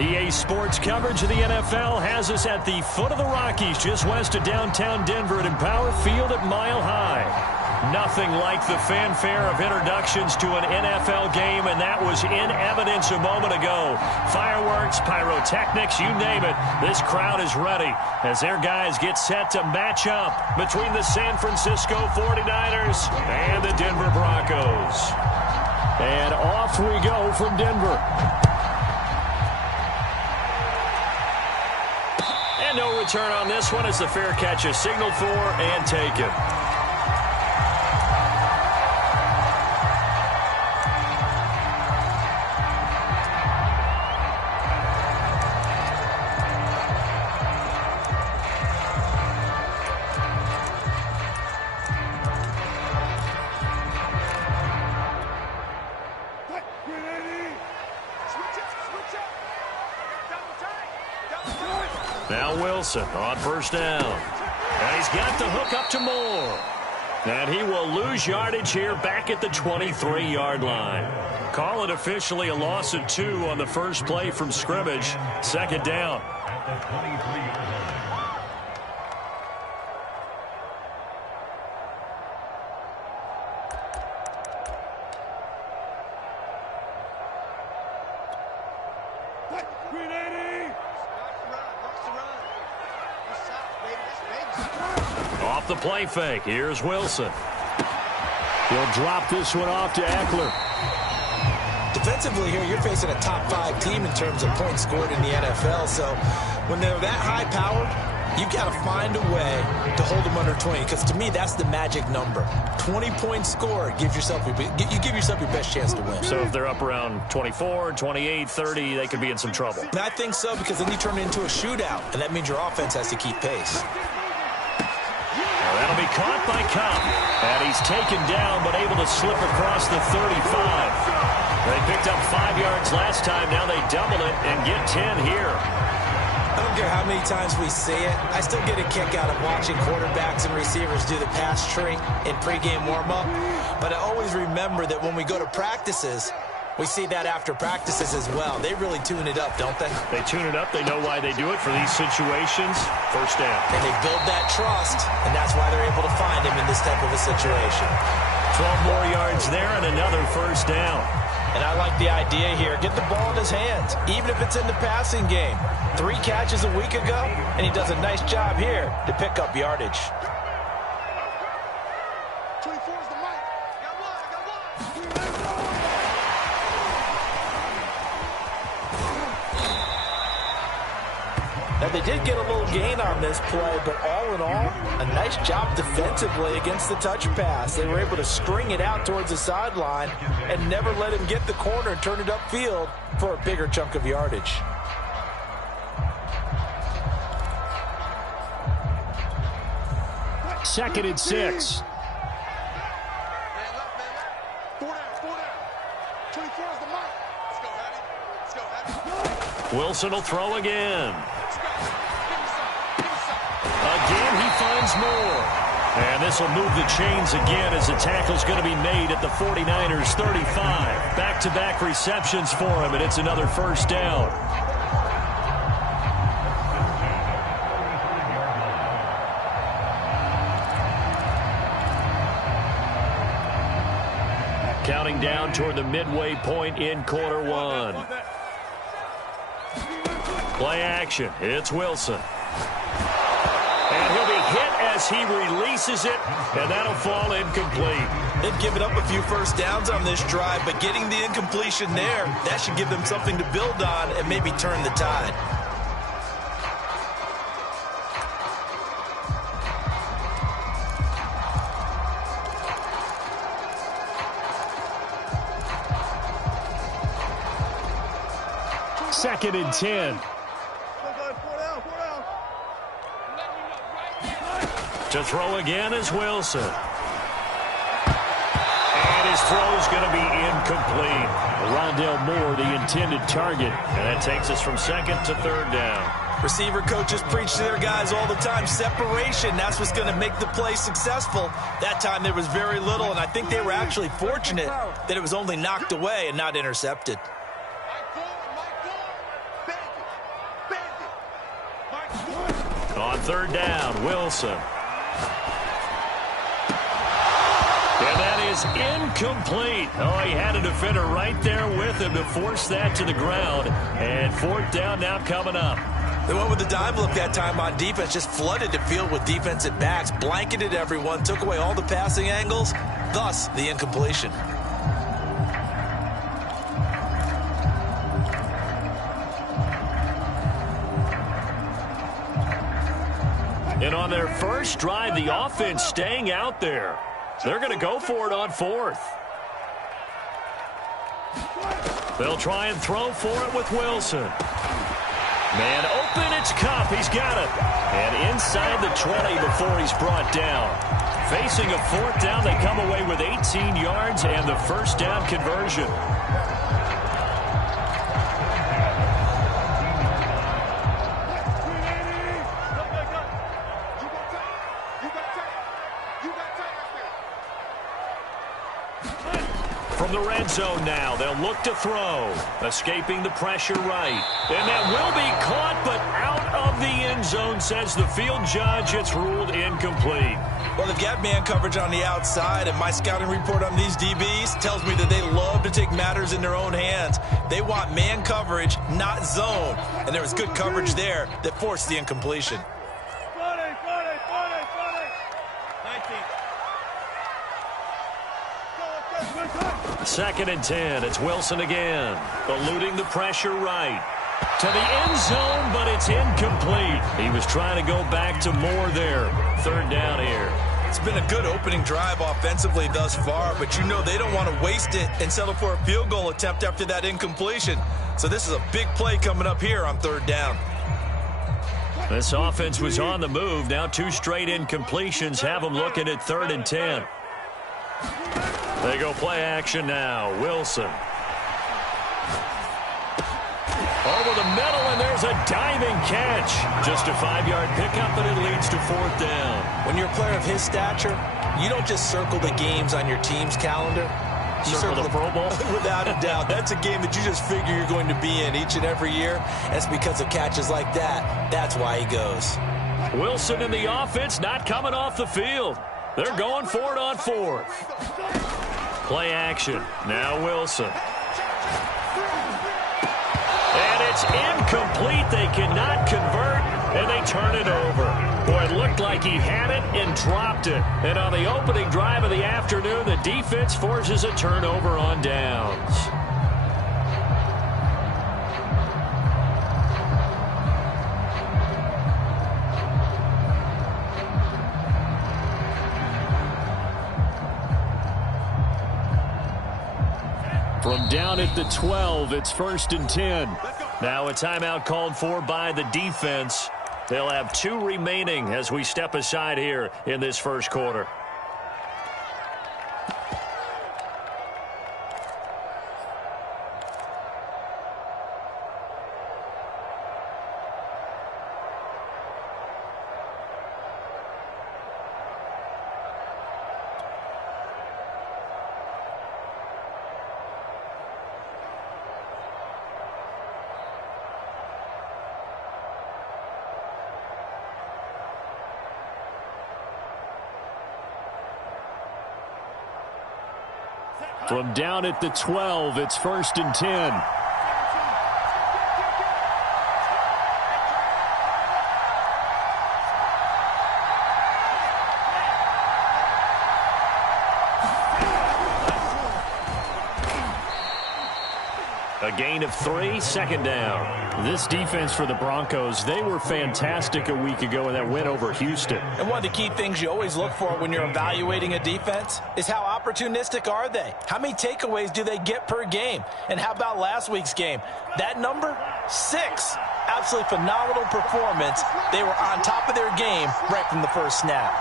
EA Sports coverage of the NFL has us at the foot of the Rockies, just west of downtown Denver at Empower Field at Mile High. Nothing like the fanfare of introductions to an NFL game, and that was in evidence a moment ago. Fireworks, pyrotechnics, you name it. This crowd is ready as their guys get set to match up between the San Francisco 49ers and the Denver Broncos. And off we go from Denver. And no return on this one as the fair catch is signaled for and taken. Now Wilson on first down. And he's got the hook up to Moore. And he will lose yardage here back at the 23-yard line. Call it officially a loss of 2 on the first play from scrimmage. Second down. Off the play fake. Here's Wilson. He'll drop this one off to Eckler. Defensively here, you're facing a top-5 team in terms of points scored in the NFL. So when they're that high-powered, you've got to find a way to hold them under 20. Because to me, that's the magic number. 20 points scored gives yourself you give yourself your best chance to win. So if they're up around 24, 28, 30, they could be in some trouble. And I think so, because then you turn it into a shootout, and that means your offense has to keep pace. That'll be caught by Cobb. And he's taken down, but able to slip across the 35. They picked up 5 yards last time. Now they double it and get 10 here. I don't care how many times we see it. I still get a kick out of watching quarterbacks and receivers do the pass tree in pregame warm-up. But I always remember that when we go to practices, we see that after practices as well. They really tune it up, don't they? They tune it up. They know why they do it for these situations. First down. And they build that trust, and that's why they're able to find him in this type of a situation. 12 more yards there and another first down. And I like the idea here. Get the ball in his hands, even if it's in the passing game. 3 catches a week ago, and he does a nice job here to pick up yardage. 24 is the mic. Got one. Now, they did get a little gain on this play, but all in all, a nice job defensively against the touch pass. They were able to string it out towards the sideline and never let him get the corner and turn it upfield for a bigger chunk of yardage. Second and 6. Wilson will throw again. Again, he finds more. And this will move the chains again as the tackle's going to be made at the 49ers 35. Back-to-back receptions for him, and it's another first down. Counting down toward the midway point in quarter 1. Play action. It's Wilson. And he'll be hit as he releases it, and that'll fall incomplete. They've given up a few first downs on this drive, but getting the incompletion there, that should give them something to build on and maybe turn the tide. Second and 10. To throw again is Wilson. And his throw's going to be incomplete. Rondale Moore, the intended target. And that takes us from second to third down. Receiver coaches preach to their guys all the time. Separation, that's what's going to make the play successful. That time there was very little, and I think they were actually fortunate that it was only knocked away and not intercepted. Third down, Wilson. And that is incomplete. Oh, he had a defender right there with him to force that to the ground. And fourth down now coming up. They went with the dive look that time on defense, just flooded the field with defensive backs, blanketed everyone, took away all the passing angles, thus the incompletion. And on their first drive, the offense staying out there. They're going to go for it on fourth. They'll try and throw for it with Wilson. Man open, it's Cup. He's got it. And inside the 20 before he's brought down. Facing a fourth down, they come away with 18 yards and the first down conversion. From the red zone now, they'll look to throw. Escaping the pressure right. And that will be caught, but out of the end zone, says the field judge. It's ruled incomplete. Well, they've got man coverage on the outside, and my scouting report on these DBs tells me that they love to take matters in their own hands. They want man coverage, not zone. And there was good coverage there that forced the incompletion. 2nd and 10. It's Wilson again. Eluding the pressure right. To the end zone, but it's incomplete. He was trying to go back to more there. 3rd down here. It's been a good opening drive offensively thus far, but you know they don't want to waste it and settle for a field goal attempt after that incompletion. So this is a big play coming up here on 3rd down. This offense was on the move. Now 2 straight incompletions have them looking at 3rd and 10. They go play action now. Wilson. Over the middle, and there's a diving catch. Just a 5-yard pickup, and it leads to 4th down. When you're a player of his stature, you don't just circle the games on your team's calendar. You circle the Pro Bowl? Without a doubt. That's a game that you just figure you're going to be in each and every year. And it's because of catches like that. That's why he goes. Wilson and the offense not coming off the field. They're going for it on 4th. Play action. Now Wilson. And it's incomplete. They cannot convert, and they turn it over. Boy, it looked like he had it and dropped it. And on the opening drive of the afternoon, the defense forces a turnover on downs. From down at the 12, it's 1st and 10. Now a timeout called for by the defense. They'll have 2 remaining as we step aside here in this first quarter. From down at the 12, it's 1st and 10. A gain of 3, 2nd down. This defense for the Broncos, they were fantastic a week ago in that win over Houston. And one of the key things you always look for when you're evaluating a defense is how opportunistic are they? How many takeaways do they get per game? And how about last week's game? That number, 6. Absolutely phenomenal performance. They were on top of their game right from the first snap.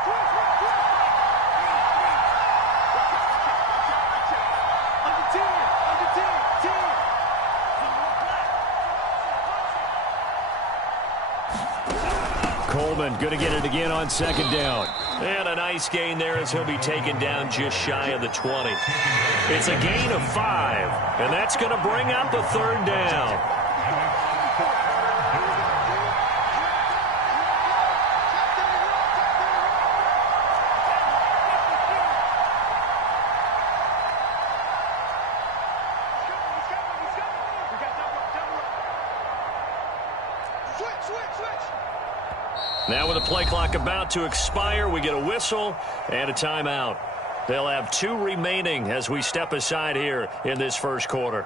Coleman going to get it again on 2nd down. And a nice gain there as he'll be taken down just shy of the 20. It's a gain of 5, and that's going to bring up a 3rd down. Now with the play clock about to expire, we get a whistle and a timeout. They'll have 2 remaining as we step aside here in this first quarter.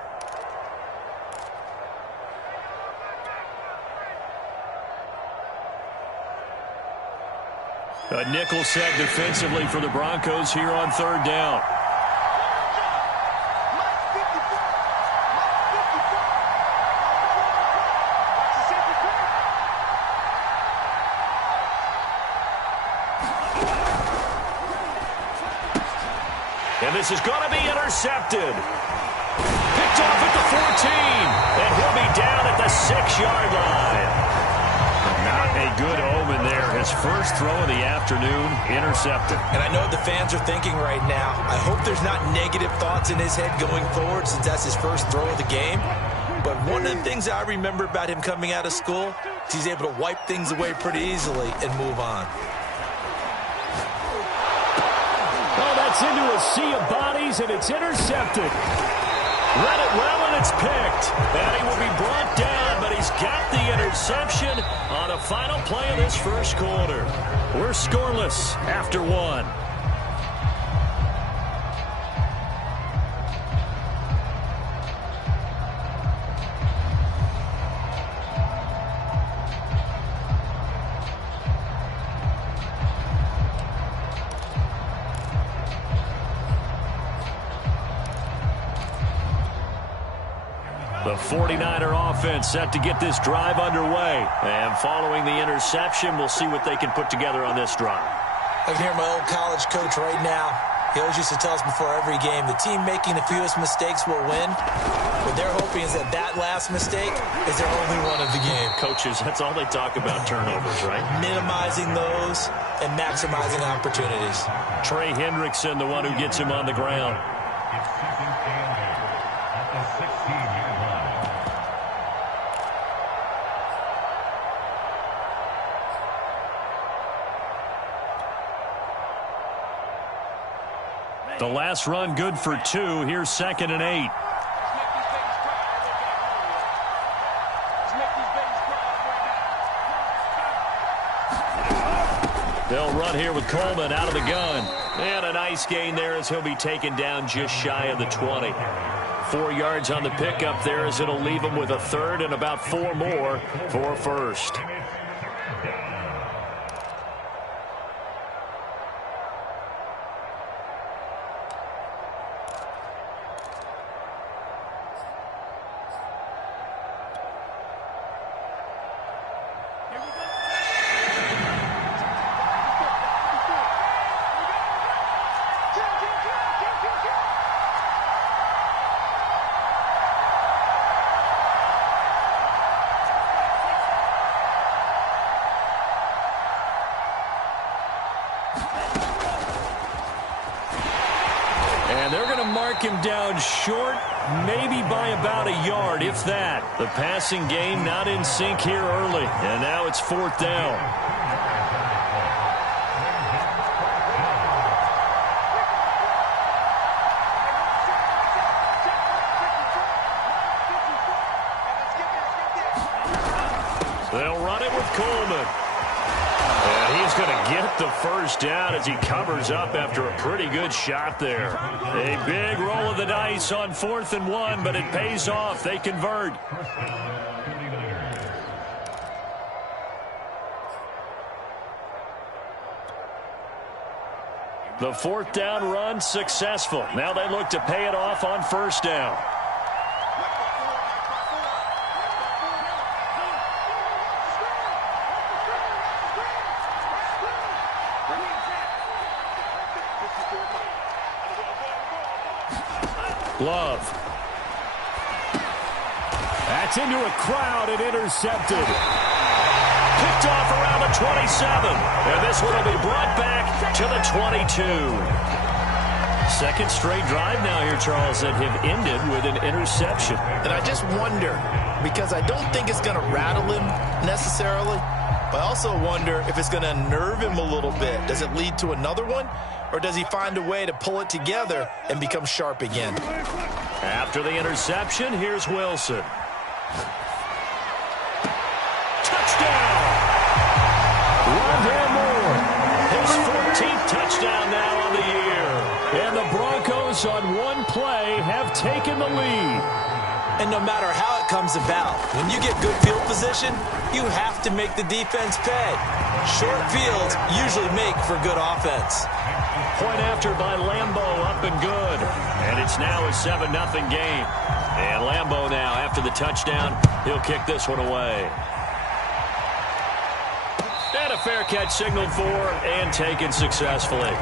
A nickel set defensively for the Broncos here on 3rd down. And this is going to be intercepted. Picked off at the 14. And he'll be down at the 6-yard line. Not a good omen there. His first throw of the afternoon, intercepted. And I know what the fans are thinking right now. I hope there's not negative thoughts in his head going forward since that's his first throw of the game. But one of the things I remember about him coming out of school is he's able to wipe things away pretty easily and move on. Oh, that's into a sea of bodies, and it's intercepted. Read it well, and it's picked. And he will be brought down, but he's got the interception on the final play of this first quarter. We're scoreless after 1. The 49er offense set to get this drive underway. And following the interception, we'll see what they can put together on this drive. I can hear my old college coach right now. He always used to tell us before every game, the team making the fewest mistakes will win. What they're hoping is that that last mistake is their only one of the game. Coaches, that's all they talk about, turnovers, right? Minimizing those and maximizing opportunities. Trey Hendrickson, the one who gets him on the ground. The last run good for 2. Here's 2nd and 8. They'll run here with Coleman out of the gun. And a nice gain there as he'll be taken down just shy of the 20. 4 yards on the pickup there as it'll leave him with a 3rd and about 4 more for a first. And they're going to mark him down short, maybe by about a yard, if that. The passing game not in sync here early, and now it's 4th down. They'll run it with Coleman. And he's going to get the first down as he covers up after a pretty good shot there. A big roll of the dice on 4th and 1, but it pays off. They convert. The 4th down run successful. Now they look to pay it off on 1st down. Love. That's into a crowd and intercepted. Picked off around the 27. And this one will be brought back to the 22. 2nd straight drive now here, Charles, that have ended with an interception. And I just wonder, because I don't think it's going to rattle him necessarily, but I also wonder if it's going to unnerve him a little bit. Does it lead to another one? Or does he find a way to pull it together and become sharp again? After the interception, here's Wilson. Touchdown! touchdown now on the year. And the Broncos on one play have taken the lead. And no matter how it comes about, when you get good field position, you have to make the defense pay. Short fields usually make for good offense. Point after by Lambeau, up and good. And it's now a 7-0 game. And Lambeau now, after the touchdown, he'll kick this one away. And a fair catch signaled for and taken successfully.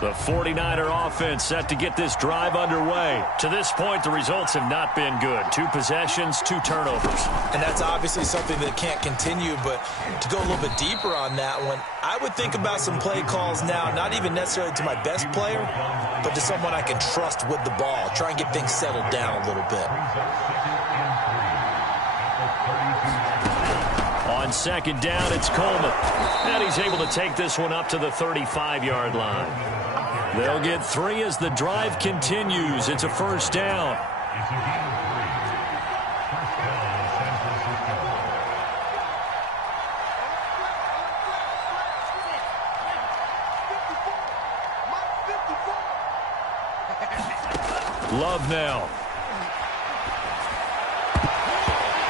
The 49er offense set to get this drive underway. To this point, the results have not been good. 2 possessions, 2 turnovers. And that's obviously something that can't continue, but to go a little bit deeper on that one, I would think about some play calls now, not even necessarily to my best player, but to someone I can trust with the ball. Try and get things settled down a little bit. On second down, it's Coleman. And he's able to take this one up to the 35-yard line. They'll get 3 as the drive continues. It's a first down. Love now.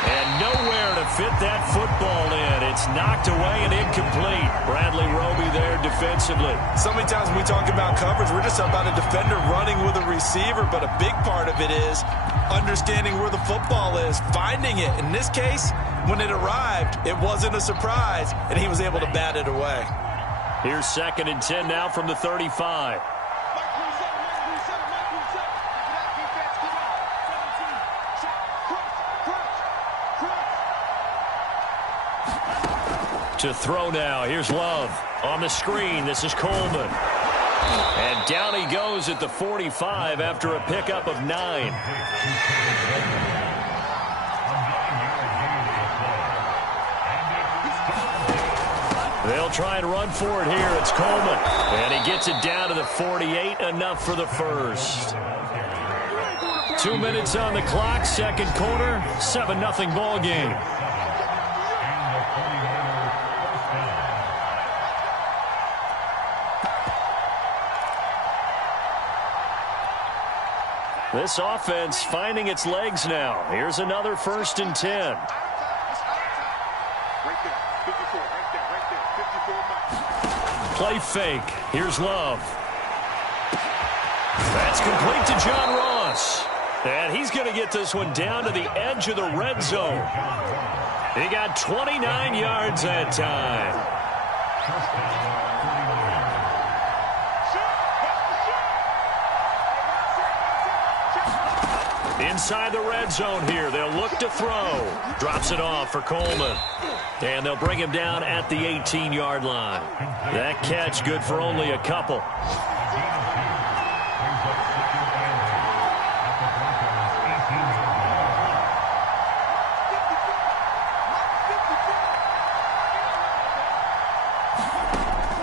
And nowhere to fit that football in. It's knocked away and incomplete. Bradley Roby there defensively. So many times when we talk about coverage, we're just about a defender running with a receiver, but a big part of it is understanding where the football is, finding it. In this case, when it arrived, it wasn't a surprise, and he was able to bat it away. Here's 2nd and 10 now from the 35. To throw now. Here's Love. On the screen, this is Coleman. And down he goes at the 45 after a pickup of 9. They'll try and run for it here. It's Coleman. And he gets it down to the 48. Enough for the first. 2 minutes on the clock. Second quarter. 7-0 ball game. This offense finding its legs now. Here's another 1st and 10. Play fake. Here's Love. That's complete to John Ross. And he's going to get this one down to the edge of the red zone. He got 29 yards that time. Inside the red zone here. They'll look to throw. Drops it off for Coleman. And they'll bring him down at the 18-yard line. That catch good for only a couple.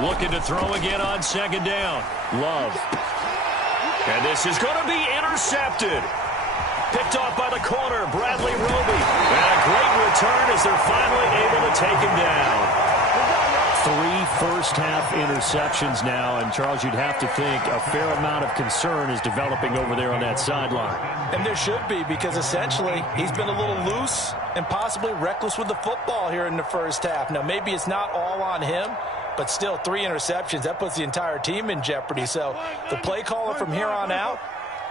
Looking to throw again on 2nd down. Love. And this is going to be intercepted. Picked off by the corner, Bradley Roby. And a great return as they're finally able to take him down. 3 first-half interceptions now, and Charles, you'd have to think a fair amount of concern is developing over there on that sideline. And there should be, because essentially he's been a little loose and possibly reckless with the football here in the first half. Now, maybe it's not all on him, but still 3 interceptions. That puts the entire team in jeopardy. So the play caller from here on out,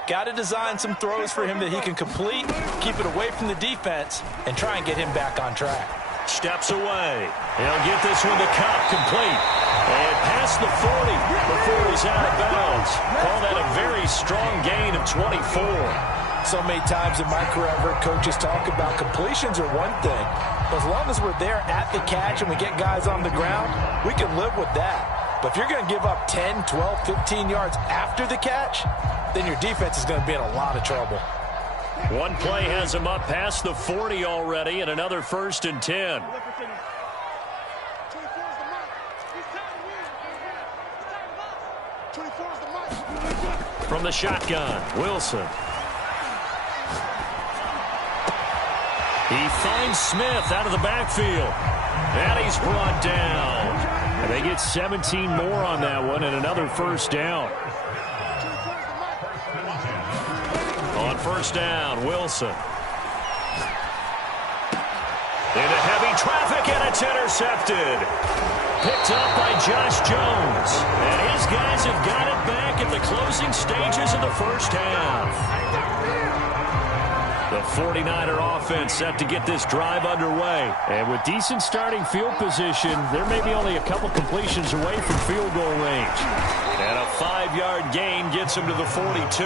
got to design some throws for him that he can complete, keep it away from the defense, and try and get him back on track. Steps away. He'll get this one to Cup, complete. And past the 40 before he's out of bounds. Call that a very strong gain of 24. So many times in my career, I've heard coaches talk about completions are one thing. But as long as we're there at the catch and we get guys on the ground, we can live with that. But if you're going to give up 10, 12, 15 yards after the catch, then your defense is going to be in a lot of trouble. One play has him up past the 40 already, and another 1st and 10. From the shotgun, Wilson. He finds Smith out of the backfield. And he's brought down. And they get 17 more on that one and another 1st down. On 1st down, Wilson. Into heavy traffic, and it's intercepted. Picked up by Josh Jones. And his guys have got it back at the closing stages of the 1st half. The 49er offense set to get this drive underway. And with decent starting field position, there may be only a couple completions away from field goal range. And a 5-yard gain gets him to the 42.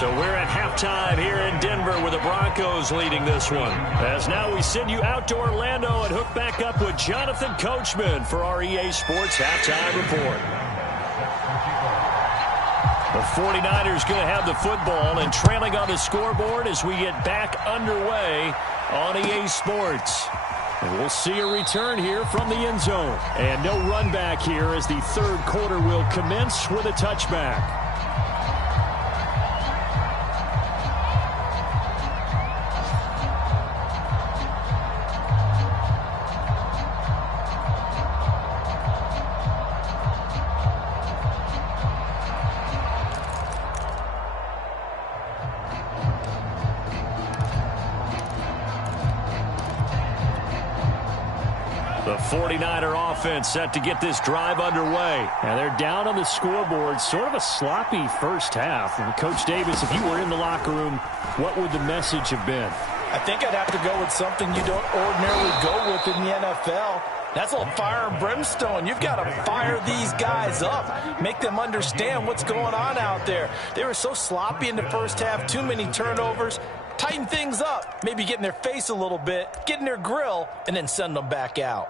So we're at halftime here in Denver with the Broncos leading this one. As now we send you out to Orlando and hook back up with Jonathan Coachman for our EA Sports Halftime Report. The 49ers going to have the football and trailing on the scoreboard as we get back underway on EA Sports. And we'll see a return here from the end zone. And no run back here as the 3rd quarter will commence with a touchback. The 49er offense set to get this drive underway. And they're down on the scoreboard. Sort of a sloppy 1st half. And Coach Davis, if you were in the locker room, what would the message have been? I think I'd have to go with something you don't ordinarily go with in the NFL. That's a little fire and brimstone. You've got to fire these guys up. Make them understand what's going on out there. They were so sloppy in the 1st half. Too many turnovers. Tighten things up. Maybe get in their face a little bit. Get in their grill. And then send them back out.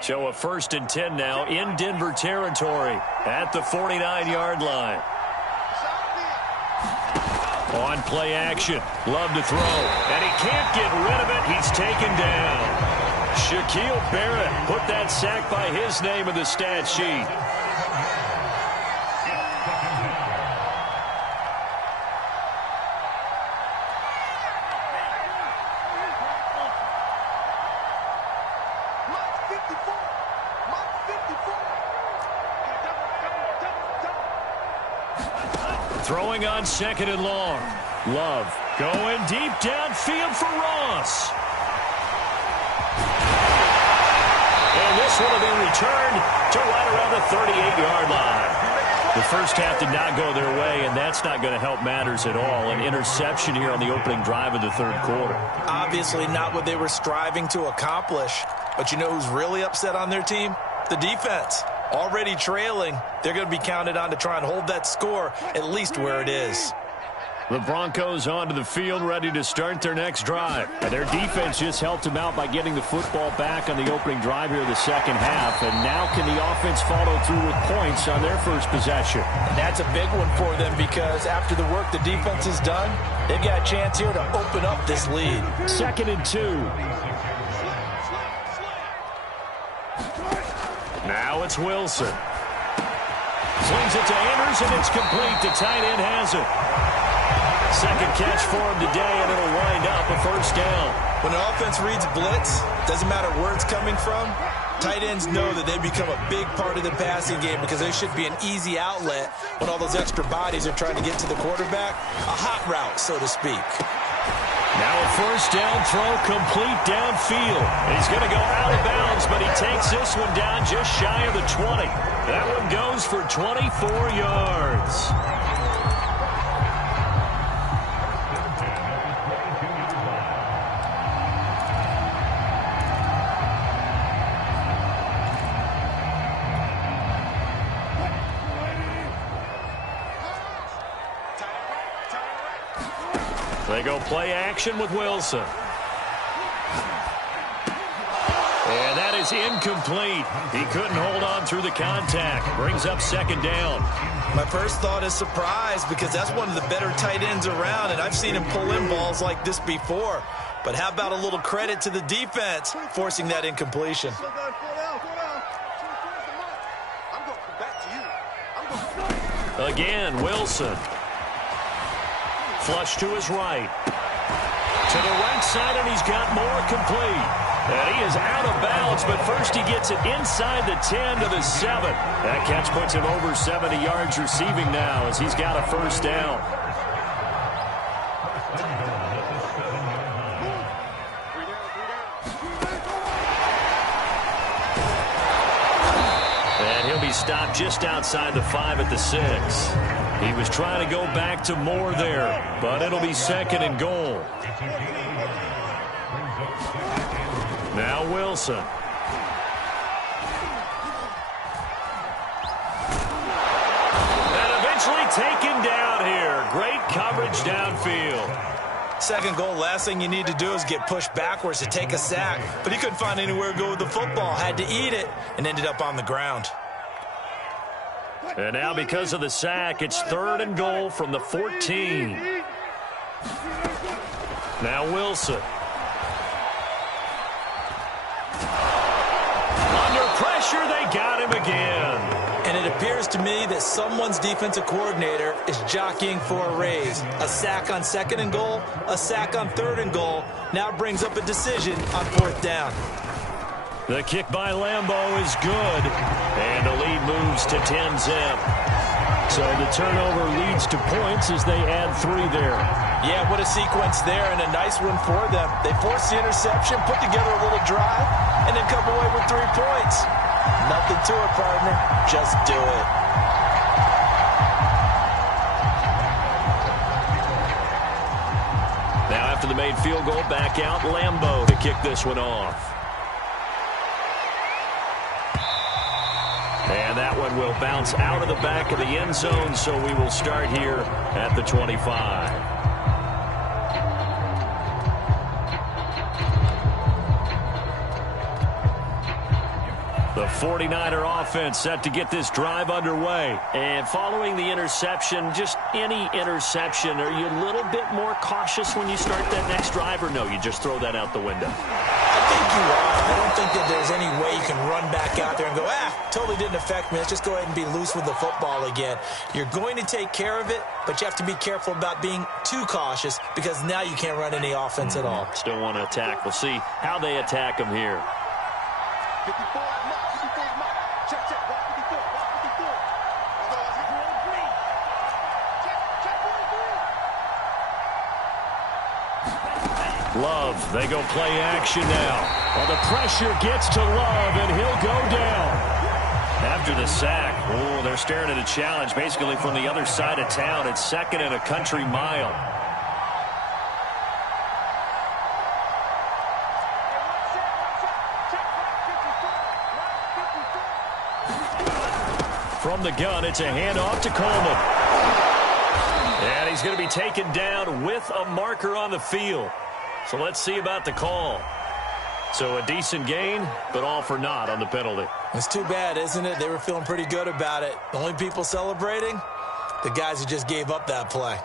So a 1st and 10 now in Denver territory at the 49-yard line. On play action. Love to throw. And he can't get rid of it. He's taken down. Shaquille Barrett put that sack by his name in the stat sheet. Throwing on 2nd and long. Love going deep downfield for Ross. And this one will be returned to right around the 38-yard line. The 1st half did not go their way, and that's not going to help matters at all. An interception here on the opening drive of the 3rd quarter. Obviously not what they were striving to accomplish. But you know who's really upset on their team? The defense. Already trailing, they're going to be counted on to try and hold that score at least where it is. The Broncos onto the field, ready to start their next drive. And their defense just helped them out by getting the football back on the opening drive here of the 2nd half. And now can the offense follow through with points on their 1st possession? And that's a big one for them because after the work the defense has done, they've got a chance here to open up this lead. 2nd and 2. Now it's Wilson. Slings it to Anders, and it's complete. The tight end has it. 2nd catch for him today, and it'll wind up a 1st down. When an offense reads blitz, doesn't matter where it's coming from, tight ends know that they become a big part of the passing game because they should be an easy outlet when all those extra bodies are trying to get to the quarterback. A hot route, so to speak. Now a 1st down throw complete downfield. He's going to go out of bounds, but he takes this one down just shy of the 20. That one goes for 24 yards. They go play action with Wilson. And that is incomplete. He couldn't hold on through the contact. Brings up second down. My first thought is surprise because that's one of the better tight ends around, and I've seen him pull in balls like this before. But how about a little credit to the defense forcing that incompletion? Again, Wilson. Flush to his right. To the right side, and he's got more complete. And he is out of bounds, but first he gets it inside the 10 to the 7. That catch puts him over 70 yards receiving now as he's got a first down. And he'll be stopped just outside the 5 at the 6. He was trying to go back to more there, but it'll be second and goal. Now Wilson. And eventually taken down here. Great coverage downfield. Second goal, last thing you need to do is get pushed backwards to take a sack. But he couldn't find anywhere to go with the football. Had to eat it and ended up on the ground. And now because of the sack, it's third and goal from the 14. Now Wilson. Pressure, they got him again. And it appears to me that someone's defensive coordinator is jockeying for a raise. A sack on second and goal, a sack on third and goal, now brings up a decision on fourth down. The kick by Lambeau is good, and the lead moves to 10-zip. So the turnover leads to points as they add 3 there. Yeah, what a sequence there, and a nice one for them. They forced the interception, put together a little drive, and then come away with 3 points. Nothing to it, partner. Just do it. Now after the made field goal, back out Lambeau to kick this one off. And that one will bounce out of the back of the end zone, so we will start here at the 25. The 49er offense set to get this drive underway. And following the interception, just any interception, are you a little bit more cautious when you start that next drive, or no, you just throw that out the window? I think you are. I don't think that there's any way you can run back out there and go, totally didn't affect me. Let's just go ahead and be loose with the football again. You're going to take care of it, but you have to be careful about being too cautious because now you can't run any offense at all. Still want to attack. We'll see how they attack them here. 54 mark. Check, block 54, block 54. Green. Check, 43. Love, they go play action now. Well, the pressure gets to Love, and he'll go down. After the sack, they're staring at a challenge basically from the other side of town. It's second and a country mile. From the gun, it's a handoff to Coleman. And he's going to be taken down with a marker on the field. So let's see about the call. So a decent gain, but all for naught on the penalty. It's too bad, isn't it? They were feeling pretty good about it. The only people celebrating, the guys who just gave up that play.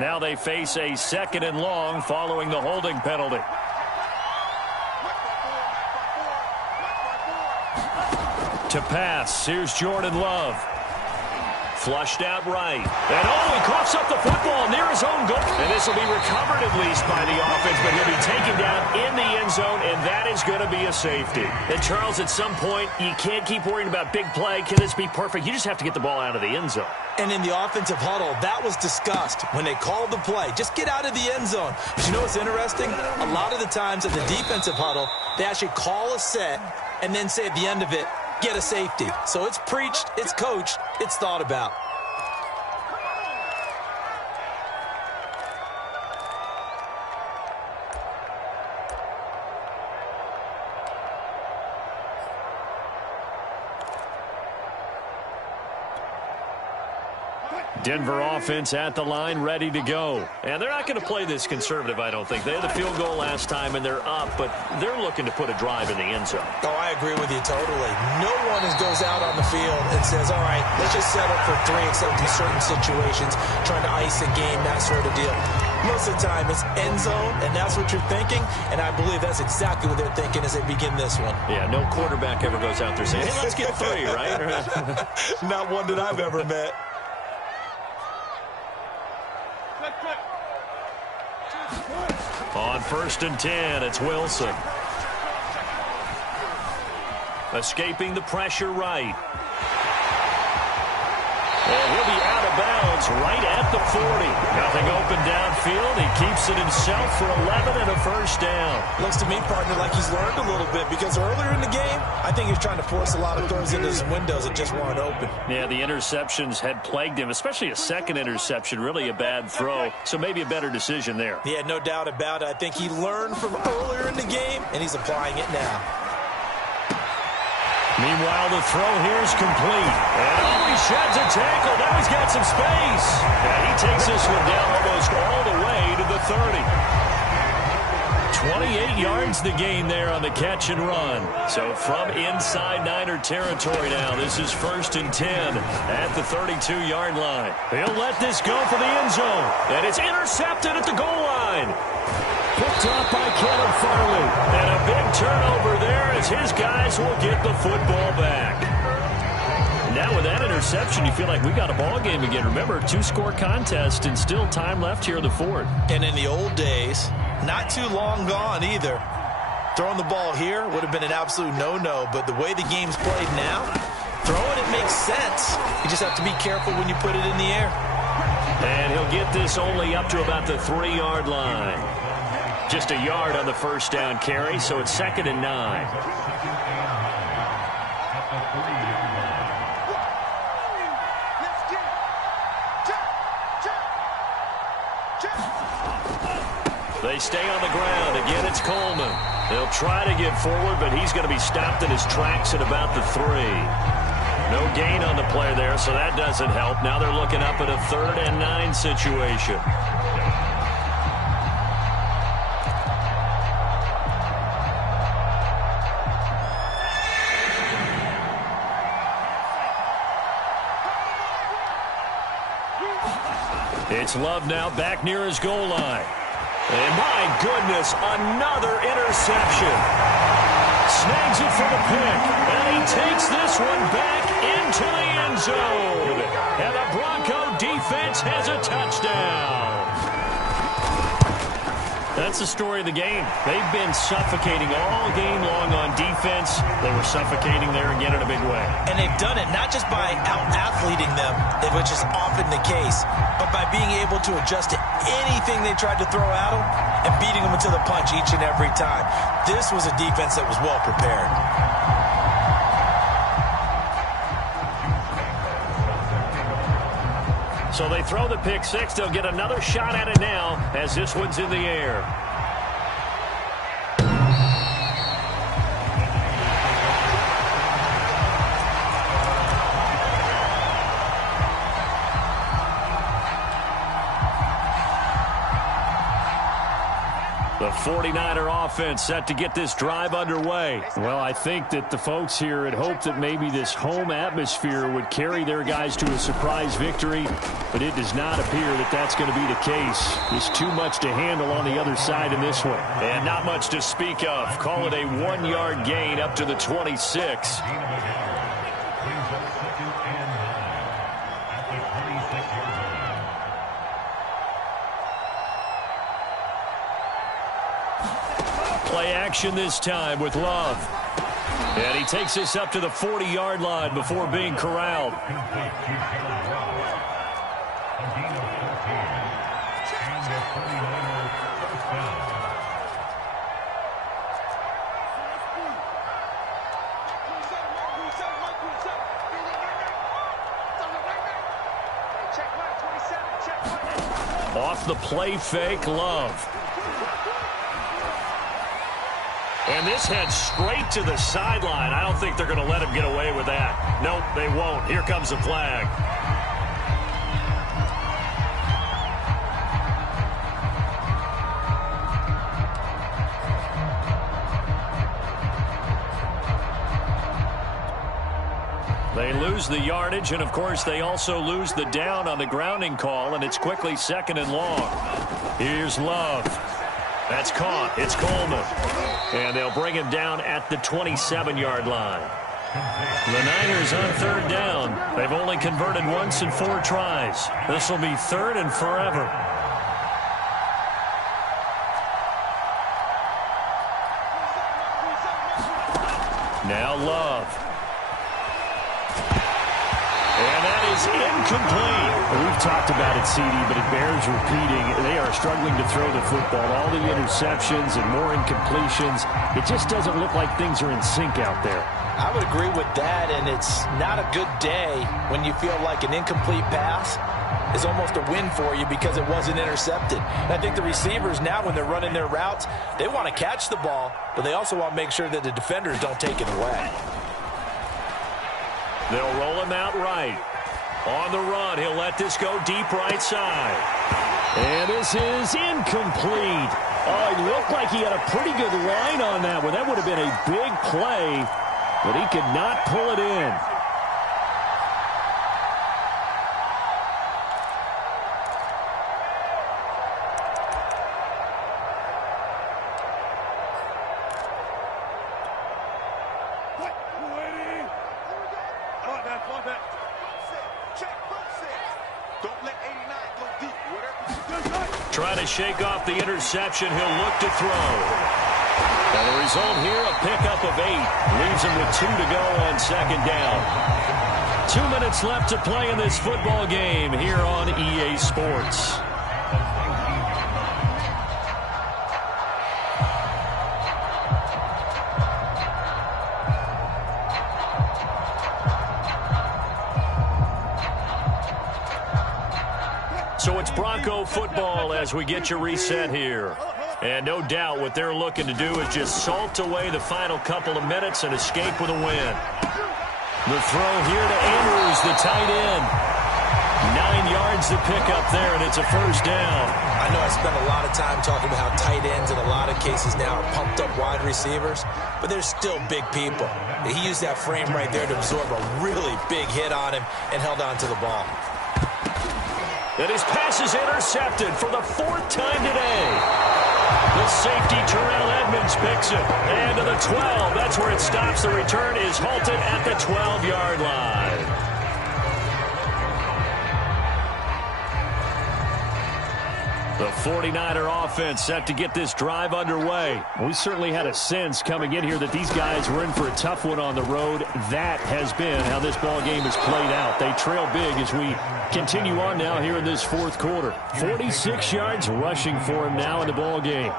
Now they face a second and long following the holding penalty. To pass, here's Jordan Love. Flushed out right. And he coughs up the football near his own goal. And this will be recovered at least by the offense, but he'll be taken down in the end zone, and that is going to be a safety. And Charles, at some point, you can't keep worrying about big play. Can this be perfect? You just have to get the ball out of the end zone. And in the offensive huddle, that was discussed when they called the play. Just get out of the end zone. But you know what's interesting? A lot of the times at the defensive huddle, they actually call a set and then say at the end of it, get a safety. So it's preached, it's coached, it's thought about. Denver offense at the line, ready to go. And they're not going to play this conservative, I don't think. They had the field goal last time, and they're up, but they're looking to put a drive in the end zone. Oh, I agree with you totally. No one goes out on the field and says, all right, let's just settle for 3 except in certain situations, trying to ice a game, that sort of deal. Most of the time, it's end zone, and that's what you're thinking, and I believe that's exactly what they're thinking as they begin this one. Yeah, no quarterback ever goes out there saying, hey, let's get 3, right? Not one that I've ever met. On 1st and 10, it's Wilson. Escaping the pressure right. And he'll be out of bounds right at the 40. Nothing open downfield. He keeps it himself for 11 and a first down. Looks to me, partner, like he's learned a little bit because earlier in the game, I think he was trying to force a lot of throws into his windows that just weren't open. Yeah, the interceptions had plagued him, especially a second interception, really a bad throw. So maybe a better decision there. Yeah, no doubt about it. I think he learned from earlier in the game, and he's applying it now. Meanwhile, the throw here is complete. And he sheds a tackle. Now he's got some space. And he takes this one down almost all the way to the 30. 28 yards the gain there on the catch and run. So from inside Niner territory now, this is 1st and 10 at the 32-yard line. He'll let this go for the end zone. And it's intercepted at the goal line. Picked up by Kevin Farley. And a big turnover there as his guys will get the football back. Now with that interception, you feel like we got a ball game again. Remember, 2-score contest and still time left here in the 4th. And in the old days, not too long gone either, throwing the ball here would have been an absolute no-no. But the way the game's played now, throwing it makes sense. You just have to be careful when you put it in the air. And he'll get this only up to about the 3-yard line. Just a yard on the first down carry, so it's 2nd and 9. They stay on the ground. Again, it's Coleman. They'll try to get forward, but he's going to be stopped in his tracks at about the 3. No gain on the play there, so that doesn't help. Now they're looking up at a 3rd and 9 situation. It's Love now back near his goal line. And my goodness, another interception. Snags it for the pick. And he takes this one back into the end zone. And the Bronco defense has a touchdown. That's the story of the game. They've been suffocating all game long on defense. They were suffocating there again in a big way. And they've done it not just by out-athleting them, which is often the case, but by being able to adjust to anything they tried to throw at them and beating them into the punch each and every time. This was a defense that was well prepared. So they throw the pick six. They'll get another shot at it now as this one's in the air. The 49er offense set to get this drive underway. Well, I think that the folks here had hoped that maybe this home atmosphere would carry their guys to a surprise victory, but it does not appear that that's going to be the case. There's too much to handle on the other side in this one. And not much to speak of. Call it a 1-yard gain up to the 26. Play action this time with Love. And he takes this up to the 40-yard line before being corralled. Off the play fake, Love. And this heads straight to the sideline. I don't think they're going to let him get away with that. Nope, they won't. Here comes the flag. lose the yardage, and, of course, they also lose the down on the grounding call, and it's quickly 2nd and long. Here's Love. That's caught. It's Coleman. And they'll bring him down at the 27-yard line. The Niners on 3rd down. They've only converted once in 4 tries. This will be 3rd and forever. Now Love. And that is incomplete. We've talked about it, CD, but it bears repeating. They are struggling to throw the football. All the interceptions and more incompletions. It just doesn't look like things are in sync out there. I would agree with that, and it's not a good day when you feel like an incomplete pass is almost a win for you because it wasn't intercepted. And I think the receivers now, when they're running their routes, they want to catch the ball, but they also want to make sure that the defenders don't take it away. They'll roll him out right. On the run, he'll let this go deep right side. And this is incomplete. Oh, it looked like he had a pretty good line on that one. That would have been a big play, but he could not pull it in. Trying to shake off the interception. He'll look to throw. And the result here, a pickup of 8. Leaves him with 2 to go on 2nd down. 2 minutes left to play in this football game here on EA Sports. So it's Bronco football as we get you reset here. And no doubt what they're looking to do is just salt away the final couple of minutes and escape with a win. The throw here to Andrews, the tight end. 9 yards to pick up there, and it's a 1st down. I know I spent a lot of time talking about how tight ends in a lot of cases now are pumped up wide receivers, but they're still big people. He used that frame right there to absorb a really big hit on him and held on to the ball. And his pass is intercepted for the 4th time today. The safety, Terrell Edmonds, picks it. And to the 12. That's where it stops. The return is halted at the 12-yard line. The 49er offense set to get this drive underway. We certainly had a sense coming in here that these guys were in for a tough one on the road. That has been how this ball game has played out. They trail big as we continue on now here in this 4th quarter. 46 yards rushing for him now in the ball game.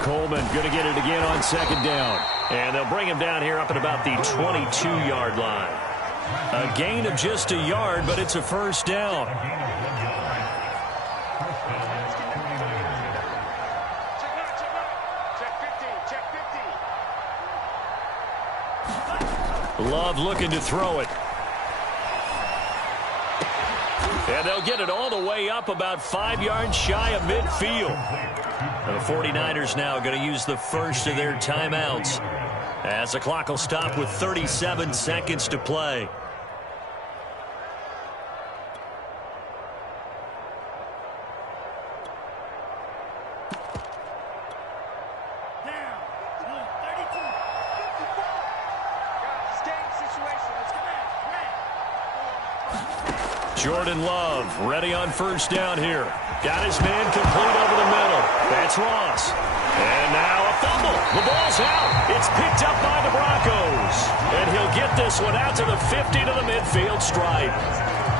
Coleman going to get it again on 2nd down. And they'll bring him down here up at about the 22-yard line. A gain of just a yard, but it's a 1st down. Love looking to throw it. And they'll get it all the way up about 5 yards shy of midfield. And the 49ers now going to use the first of their timeouts as the clock will stop with 37 seconds to play. Jordan Love ready on 1st down here. Got his man complete over the middle. That's Ross. And now a fumble. The ball's out. It's picked up by the Broncos. And he'll get this one out to the 50 to the midfield stripe.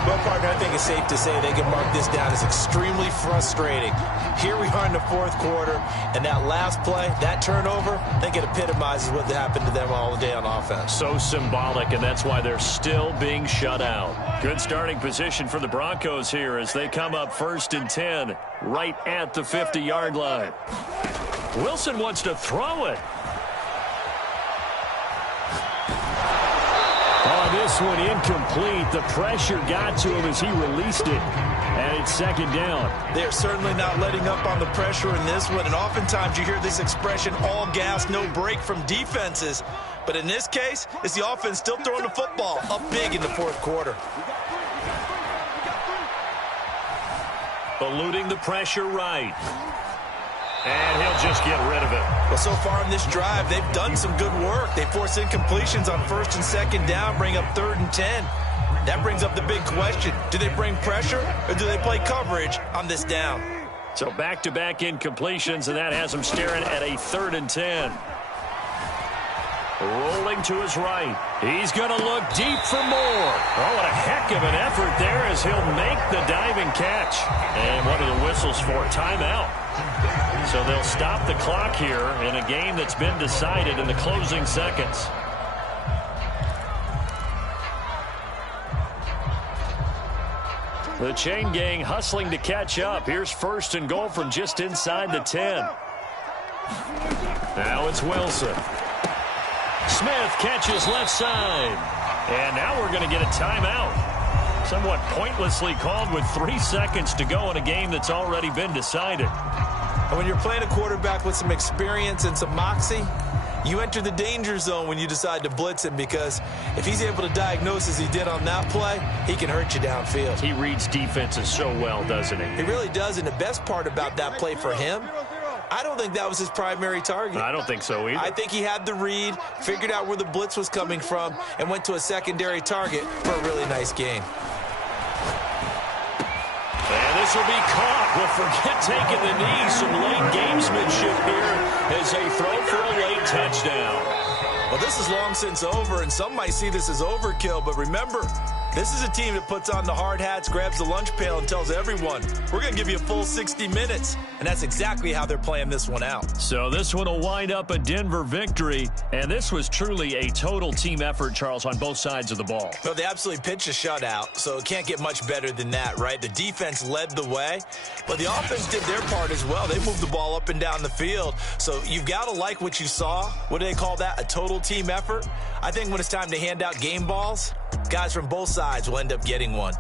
Well, partner, I think it's safe to say they can mark this down as extremely frustrating. Here we are in the 4th quarter, and that last play, that turnover, I think it epitomizes what happened to them all day on offense. So symbolic, and that's why they're still being shut out. Good starting position for the Broncos here as they come up 1st and 10, right at the 50-yard line. Wilson wants to throw it. Oh, this one incomplete. The pressure got to him as he released it. And it's second down. They're certainly not letting up on the pressure in this one. And oftentimes you hear this expression, all gas, no break from defenses. But in this case, it's the offense still throwing the football up big in the fourth quarter. Eluding the pressure right. And he'll just get rid of it. Well, so far in this drive, they've done some good work. They force incompletions on first and second down, bring up 3rd and 10. That brings up the big question. Do they bring pressure or do they play coverage on this down? So back-to-back incompletions, and that has them staring at a 3rd and 10. Rolling to his right. He's going to look deep for more. Oh, what a heck of an effort there as he'll make the diving catch. And what are the whistles for? Timeout. So they'll stop the clock here in a game that's been decided in the closing seconds. The chain gang hustling to catch up. Here's 1st and goal from just inside the 10. Now it's Wilson. Smith catches left side. And now we're going to get a timeout. Somewhat pointlessly called with 3 seconds to go in a game that's already been decided. And when you're playing a quarterback with some experience and some moxie, you enter the danger zone when you decide to blitz him, because if he's able to diagnose as he did on that play, he can hurt you downfield. He reads defenses so well, doesn't he? He really does, and the best part about that play for him, I don't think that was his primary target. I don't think so either. I think he had the read, figured out where the blitz was coming from, and went to a secondary target for a really nice gain. And this will be caught. Well, forget taking the knee. Some late gamesmanship here as they throw for a late touchdown. Well, this is long since over, and some might see this as overkill, but remember, this is a team that puts on the hard hats, grabs the lunch pail, and tells everyone, we're going to give you a full 60 minutes. And that's exactly how they're playing this one out. So this one will wind up a Denver victory. And this was truly a total team effort, Charles, on both sides of the ball. Well, they absolutely pitched a shutout, so it can't get much better than that, right? The defense led the way, but the offense did their part as well. They moved the ball up and down the field. So you've got to like what you saw. What do they call that? A total team effort? I think when it's time to hand out game balls, guys from both sides will end up getting one.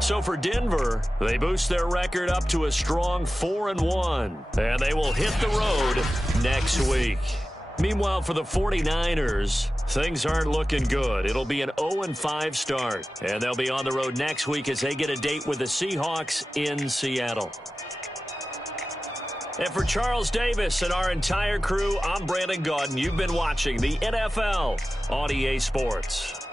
So for Denver, they boost their record up to a strong 4-1, and they will hit the road next week. Meanwhile, for the 49ers, things aren't looking good. It'll be an 0-5 start, and they'll be on the road next week as they get a date with the Seahawks in Seattle. And for Charles Davis and our entire crew, I'm Brandon Gaudin. You've been watching the NFL on EA Sports.